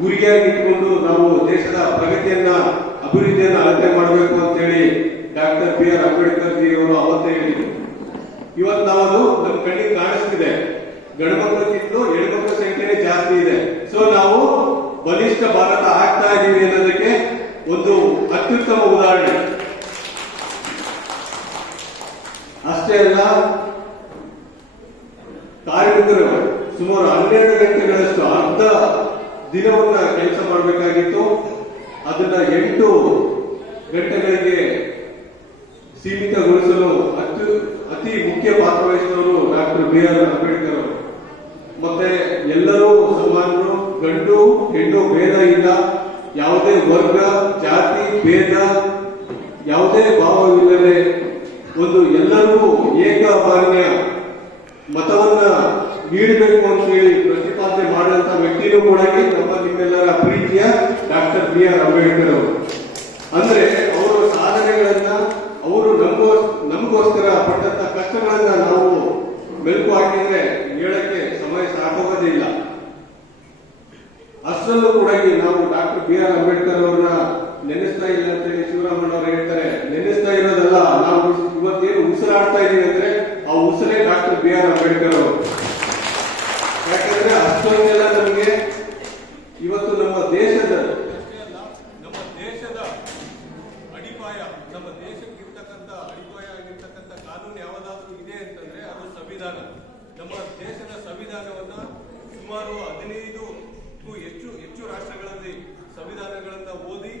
ಗುರಿಯಾಗಿ ಇಟ್ಕೊಂಡು ನಾವು ದೇಶದ ಪ್ರಗತಿಯನ್ನ, ಅಭಿವೃದ್ಧಿಯನ್ನ ಅಳತೆ ಮಾಡಬೇಕು ಅಂತ ಹೇಳಿ doctor B R Ambedkar ji ಅವರು ಅವತ್ತೇ ಹೇಳಿದ್ರು. ಇವತ್ತು ನಾವು ನಮ್ಮ ಕಣ್ಣಿಗೆ ಕಾಣಿಸ್ತಿದೆ. ಗಂಡ್ಮಕ್ಳಕ್ಕಿಂತ ಹೆಣ್ಮಕ್ಳ ಸಂಖ್ಯೆನೇ ಜಾಸ್ತಿ ಇದೆ. ಸೊ ನಾವು ಬಲಿಷ್ಠ ಭಾರತ ಆಗ್ತಾ ಇದ್ದೀವಿ ಅನ್ನೋದಕ್ಕೆ ಒಂದು ಅತ್ಯುತ್ತಮ ಉದಾಹರಣೆ. ಅಷ್ಟೇ ಅಲ್ಲ, ಕಾರ್ಮಿಕರು ಸುಮಾರು ಹನ್ನೆರಡು ಗಂಟೆ ದಿನವನ್ನ ಕೆಲಸ ಮಾಡಬೇಕಾಗಿತ್ತು. ಅದನ್ನ ಎಂಟು ಗಂಟೆಗಳಿಗೆ ಸೀಮಿತಗೊಳಿಸಲು ಅತಿ ಅತಿ ಮುಖ್ಯ ಪಾತ್ರ ವಹಿಸಿದವರು ಡಾಕ್ಟರ್ ಬಿ ಆರ್ ಅಂಬೇಡ್ಕರ್ ಅವರು. ಮತ್ತೆ ಎಲ್ಲರೂ ಸಮಾನರು ಗಂಡು, ಹೆಣ್ಣು ಭೇದ ಇಲ್ಲ. ಯಾವುದೇ ವರ್ಗ, ಜಾತಿ, ಭೇದ, ಯಾವುದೇ ಭಾವವಿಲ್ಲದೆ ಒಂದು ಎಲ್ಲರಿಗೂ ಬಾರಿಯ ಮತವನ್ನ ನೀಡಬೇಕು ಅಂತ ಹೇಳಿ ಪ್ರತಿಪಾದನೆ ಮಾಡಿದಂತ ವ್ಯಕ್ತಿನೂ ಕೂಡ ನಮ್ಮ ನಿಮ್ಮೆಲ್ಲರ ಪ್ರೀತಿಯ ಡಾಕ್ಟರ್ ಬಿ ಆರ್ ಅಂಬೇಡ್ಕರ್ ಅವರು. ಅಂದ್ರೆ ಅವರ ಸಾಧನೆಗಳನ್ನ ಅವರು ನಮಗೋ ನಮಗೋಸ್ಕರ ಪಟ್ಟಂತ ಕಷ್ಟಗಳನ್ನ ನಾವು ಮೆಲುಕು ಹಾಕಿದ್ರೆ ಹೇಳಕ್ಕೆ ಸಮಯ ಸಾಕಾಗೋದೇ ಇಲ್ಲ ಅಷ್ಟರಲ್ಲೂ ಕೂಡ ನಾವು ಡಾಕ್ಟರ್ ಬಿ ಆರ್ ಅಂಬೇಡ್ಕರ್ ಅವರನ್ನ ನೆನೆಸ್ತಾ ಇಲ್ಲ ಅಂತ ಹೇಳಿ ಶಿವರಾಮಣ್ಣ ಅವರು ಹೇಳ್ತಾರೆ. ನೆನೆಸ್ತಾ ಇರೋದಲ್ಲ, ನಾವು ಇವತ್ತೇನು ಉಸಿರಾಡ್ತಾ ಇದ್ದೀವಿ ಅಂದ್ರೆ ಆ ಉಸಿರೇ ಡಾಕ್ಟರ್ ಬಿ ಆರ್ ಅಂಬೇಡ್ಕರ್ ಅವರು ಯಾಕಂದ್ರೆ ಅಷ್ಟೊಂದೆಲ್ಲ ನಮಗೆ ಇವತ್ತು ನಮ್ಮ ದೇಶದ ನಮ್ಮ ದೇಶದ ಅಡಿಪಾಯ ನಮ್ಮ ದೇಶಕ್ಕೆ ಇರ್ತಕ್ಕಂಥ ಅಡಿಪಾಯ ಆಗಿರ್ತಕ್ಕಂಥ ಕಾನೂನು ಯಾವುದಾದ್ರೂ ಇದೆ ಅಂತಂದ್ರೆ ಅದು ಸಂವಿಧಾನ ನಮ್ಮ ದೇಶದ ಸಂವಿಧಾನವನ್ನ ಸುಮಾರು ಹದಿನೈದುಕ್ಕೂ ಹೆಚ್ಚು ಹೆಚ್ಚು ರಾಷ್ಟ್ರಗಳಲ್ಲಿ ಸಂವಿಧಾನಗಳನ್ನ ಓದಿ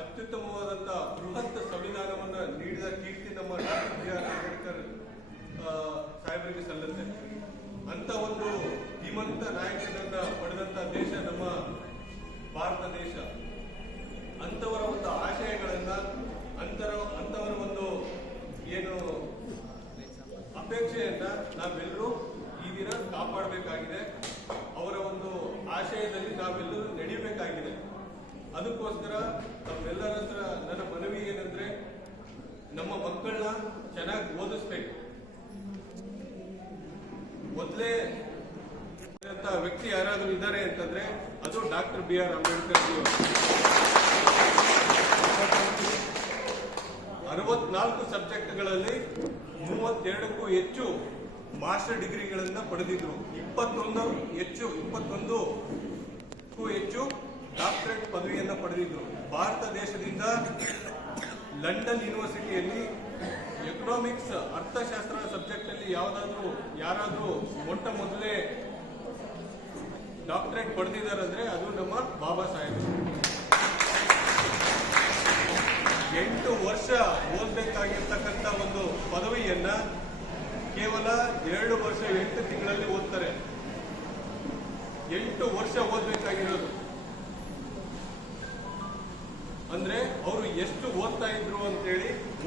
ಅತ್ಯುತ್ತಮವಾದಂತಹ ಬೃಹತ್ ಸಂವಿಧಾನವನ್ನ ನೀಡಿದ ಕೀರ್ತಿ ನಮ್ಮ ಅಂಬೇಡ್ಕರ್ ಸಾಹೇಬರಿಗೆ ಸಲ್ಲುತ್ತೆ. ಅಂತ ಒಂದು ಧೀಮಂತ ನಾಯಕನನ್ನ ಪಡೆದಂತ ದೇಶ ನಮ್ಮ ಭಾರತ ದೇಶ. ಅಂತವರ ಒಂದು ಆಶಯಗಳನ್ನ ಅಂತರ ಅಂತವರ ಒಂದು ಏನು ಅಪೇಕ್ಷೆಯನ್ನ ನಾವೆಲ್ಲರೂ ಈ ದಿನ ಕಾಪಾಡಬೇಕಾಗಿದೆ ಅವರ ಒಂದು ಆಶಯದಲ್ಲಿ ನಾವೆಲ್ಲರೂ ನಡೆಯಬೇಕಾಗಿದೆ ಅದಕ್ಕೋಸ್ಕರ ತಮ್ಮೆಲ್ಲರ ಹತ್ರ ನನ್ನ ಮನವಿ ಏನಂದ್ರೆ ನಮ್ಮ ಮಕ್ಕಳನ್ನ ಚೆನ್ನಾಗಿ ಓದಿಸ್ಬೇಕು. ಮೊದಲೇ ವ್ಯಕ್ತಿ ಯಾರಾದರೂ ಇದ್ದಾರೆ ಅಂತಂದ್ರೆ ಅದು ಡಾಕ್ಟರ್ ಬಿ ಆರ್ ಅಂಬೇಡ್ಕರ್. ಅರವತ್ನಾಲ್ಕು ಸಬ್ಜೆಕ್ಟ್ಗಳಲ್ಲಿ ಮೂವತ್ತೆರಡಕ್ಕೂ ಹೆಚ್ಚು ಮಾಸ್ಟರ್ ಡಿಗ್ರಿಗಳನ್ನು ಪಡೆದಿದ್ರು. ಇಪ್ಪತ್ತೊಂದು ಹೆಚ್ಚು, ಇಪ್ಪತ್ತೊಂದಕ್ಕೂ ಹೆಚ್ಚು ಡಾಕ್ಟರೇಟ್ ಪದವಿಯನ್ನು ಪಡೆದಿದ್ರು. ಭಾರತ ದೇಶದಿಂದ ಲಂಡನ್ ಯೂನಿವರ್ಸಿಟಿಯಲ್ಲಿ ಎಕನಾಮಿಕ್ಸ್ ಅರ್ಥಶಾಸ್ತ್ರ ಸಬ್ಜೆಕ್ಟ್ ಅಲ್ಲಿ ಯಾವ್ದಾದ್ರು, ಯಾರಾದ್ರೂ ಮೊಟ್ಟ ಮೊದಲೇ ಡಾಕ್ಟರೇಟ್ ಪಡೆದಿದ್ದಾರೆ ಅದು ನಮ್ಮ ಬಾಬಾ ಸಾಹೇಬ್. ಎಂಟು ವರ್ಷ ಓದ್ಬೇಕಾಗಿರ್ತಕ್ಕಂಥ ಒಂದು ಪದವಿಯನ್ನ ಕೇವಲ ಎರಡು ವರ್ಷ ಎಂಟು ತಿಂಗಳಲ್ಲಿ ಓದ್ತಾರೆ. ಎಂಟು ವರ್ಷ ಓದ್ಬೇಕಾಗಿರೋದು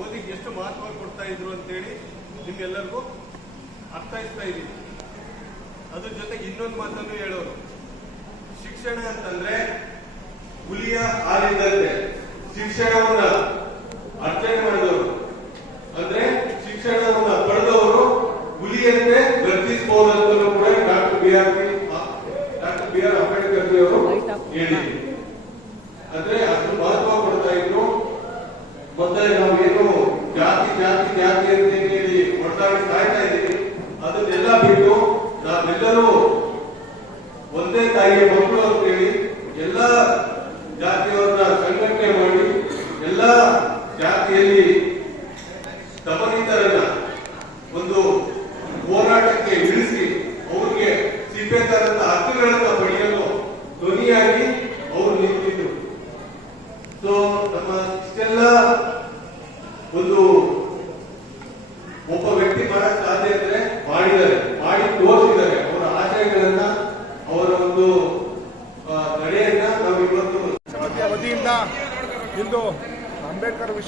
ಓದಿಗೆ ಎಷ್ಟು ಮಹತ್ವ ಕೊಡ್ತಾ ಇದ್ರು ಅಂತೇಳಿ ನಿಮ್ಗೆಲ್ಲರಿಗೂ ಅರ್ಥೈಸ್ತಾ ಇದ್ದೀನಿ ಅದ್ರ ಜೊತೆಗೆ ಇನ್ನೊಂದು ಮಾತನ್ನು ಹೇಳೋರು. ಶಿಕ್ಷಣ ಅಂತಂದ್ರೆ ಹುಲಿಯ ಹಾಲಿದ್ದಂತೆ ಶಿಕ್ಷಣವನ್ನ ಅರ್ಚನೆ ಮಾಡಿದವರು. ಅಂದ್ರೆ ಶಿಕ್ಷಣವನ್ನ ಪಡೆದವರು ಹುಲಿಯಂತೆ ಗರ್ಜಿಸಬಹುದಂತಲೂ ಕೂಡ doctor B R doctor B R Ambedkar ಅವರು ಹೇಳಿದ್ರು. ಅಂದ್ರೆ ಮತ್ತೆ ನಾವೇನು ಜಾತಿ ಜಾತಿ ಜಾತಿ ಅಂತ ಹೇಳಿ ಒಟ್ಟಾಗಿ ಸಾಯ್ತಾ ಇದ್ದೀವಿ. ಅದನ್ನೆಲ್ಲ ಬಿಟ್ಟು ನಾವೆಲ್ಲರೂ ಒಂದೇ ತಾಯಿಯ ಮಕ್ಕಳು ಅಂತ ಹೇಳಿ ಎಲ್ಲ ಜಾತಿಯವರನ್ನ ಸಂಘಟನೆ ಮಾಡಿ ಎಲ್ಲ ಜಾತಿಯಲ್ಲಿ ತಪನಿತರನ್ನ ಒಂದು ಹೋರಾಟಕ್ಕೆ ಇಳಿಸಿ ಅವರಿಗೆ ಸಿಬ್ಬೆ ಹಕ್ಕುಗಳನ್ನು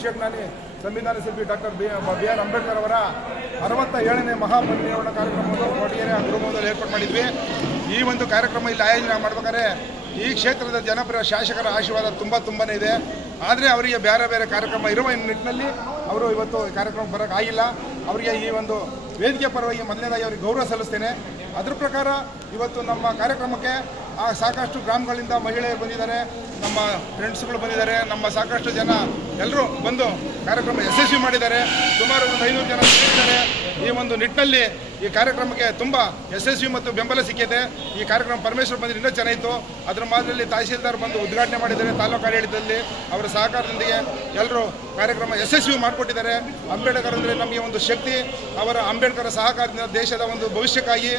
ವಿಷಯಕ್ನಾನಿ ಸಂವಿಧಾನ ಶಿಲ್ಪಿ doctor B B R Ambedkar ಅವರ ಅರವತ್ತ ಏಳನೇ ಮಹಾಪರಿನಿರ್ವಹಣ ಕಾರ್ಯಕ್ರಮವನ್ನು ಕೊಡಿಗೆರೆ ಗೃಹಭವನದಲ್ಲಿ ಏರ್ಪಾಡು ಮಾಡಿದ್ವಿ. ಈ ಒಂದು ಕಾರ್ಯಕ್ರಮ ಇಲ್ಲಿ ಆಯೋಜನೆ ಮಾಡ್ಬೇಕಾದ್ರೆ ಈ ಕ್ಷೇತ್ರದ ಜನಪ್ರಿಯ ಶಾಸಕರ ಆಶೀರ್ವಾದ ತುಂಬ ತುಂಬನೇ ಇದೆ. ಆದರೆ ಅವರಿಗೆ ಬೇರೆ ಬೇರೆ ಕಾರ್ಯಕ್ರಮ ಇರುವ ನಿಟ್ಟಿನಲ್ಲಿ ಅವರು ಇವತ್ತು ಕಾರ್ಯಕ್ರಮ ಬರೋಕ್ಕಾಗಿಲ್ಲ ಅವರಿಗೆ ಈ ಒಂದು ವೇದಿಕೆ ಪರವಾಗಿ ಮೊದಲನೇದಾಗಿ ಅವರಿಗೆ ಗೌರವ ಸಲ್ಲಿಸ್ತೇನೆ. ಅದ್ರ ಪ್ರಕಾರ ಇವತ್ತು ನಮ್ಮ ಕಾರ್ಯಕ್ರಮಕ್ಕೆ ಸಾಕಷ್ಟು ಗ್ರಾಮಗಳಿಂದ ಮಹಿಳೆಯರು ಬಂದಿದ್ದಾರೆ, ನಮ್ಮ ಫ್ರೆಂಡ್ಸ್ಗಳು ಬಂದಿದ್ದಾರೆ, ನಮ್ಮ ಸಾಕಷ್ಟು ಜನ ಎಲ್ಲರೂ ಬಂದು ಕಾರ್ಯಕ್ರಮ ಯಶಸ್ವಿ ಮಾಡಿದ್ದಾರೆ. ಸುಮಾರು ಒಂದು ಐನೂರು ಜನ ಸೇರಿದ್ದಾರೆ. ಈ ಒಂದು ನಿಟ್ಟಿನಲ್ಲಿ ಈ ಕಾರ್ಯಕ್ರಮಕ್ಕೆ ತುಂಬ ಯಶಸ್ವಿ ಮತ್ತು ಬೆಂಬಲ ಸಿಕ್ಕಿದೆ. ಈ ಕಾರ್ಯಕ್ರಮ ಪರಮೇಶ್ವರ್ ಬಂದರೆ ಇನ್ನೂ ಚೆನ್ನಾಯಿತು ಅದರ ಮಾದರಿಯಲ್ಲಿ ತಹಸೀಲ್ದಾರ್ ಬಂದು ಉದ್ಘಾಟನೆ ಮಾಡಿದ್ದಾರೆ ತಾಲೂಕು ಆಡಳಿತದಲ್ಲಿ. ಅವರ ಸಹಕಾರದೊಂದಿಗೆ ಎಲ್ಲರೂ ಕಾರ್ಯಕ್ರಮ ಯಶಸ್ವಿ ಮಾಡಿಕೊಟ್ಟಿದ್ದಾರೆ. ಅಂಬೇಡ್ಕರ್ ಅಂದರೆ ನಮಗೆ ಒಂದು ಶಕ್ತಿ. ಅವರ ಅಂಬೇಡ್ಕರ್ ಸಹಕಾರದಿಂದ ದೇಶದ ಒಂದು ಭವಿಷ್ಯಕ್ಕಾಗಿ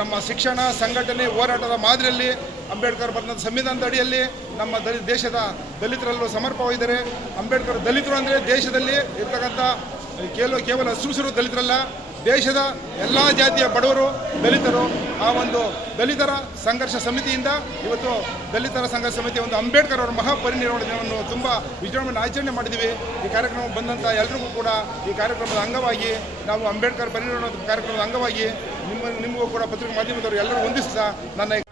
ನಮ್ಮ ಶಿಕ್ಷಣ ಸಂಘಟನೆ ಹೋರಾಟದ ಮಾದರಿಯಲ್ಲಿ ಅಂಬೇಡ್ಕರ್ ಬಂದ ಸಂವಿಧಾನದ ಅಡಿಯಲ್ಲಿ ನಮ್ಮ ದಲಿ ದೇಶದ ದಲಿತರಲ್ಲೂ ಸಮರ್ಪವಾಗಿದ್ದಾರೆ ಅಂಬೇಡ್ಕರ್ ದಲಿತರು ಅಂದರೆ ದೇಶದಲ್ಲಿ ಇರ್ತಕ್ಕಂಥ ಕೇವಲ ಕೇವಲ ಅಸ್ಪೃಶ್ಯರು ದಲಿತರಲ್ಲ, ದೇಶದ ಎಲ್ಲ ಜಾತಿಯ ಬಡವರು, ದಲಿತರು ಆ ಒಂದು ದಲಿತರ ಸಂಘರ್ಷ ಸಮಿತಿಯಿಂದ ಇವತ್ತು ದಲಿತರ ಸಂಘರ್ಷ ಸಮಿತಿ ಒಂದು ಅಂಬೇಡ್ಕರ್ ಅವರ ಮಹಾಪರಿನಿರ್ವಹಣೆಯನ್ನು ದಿನವನ್ನು ತುಂಬ ವಿಜೃಂಭಣೆ ಆಚರಣೆ ಮಾಡಿದ್ದೀವಿ. ಈ ಕಾರ್ಯಕ್ರಮ ಬಂದಂಥ ಎಲ್ರಿಗೂ ಕೂಡ ಈ ಕಾರ್ಯಕ್ರಮದ ಅಂಗವಾಗಿ ನಾವು ಅಂಬೇಡ್ಕರ್ ಪರಿನಿರ್ವಹಣೆ ಕಾರ್ಯಕ್ರಮದ ಅಂಗವಾಗಿ ನಿಮ್ಮ ನಿಮಗೂ ಕೂಡ ಪತ್ರಿಕೆ ಮಾಧ್ಯಮದವರು ಎಲ್ಲರೂ ಹೊಂದಿಸ್ತಾ ನನ್ನ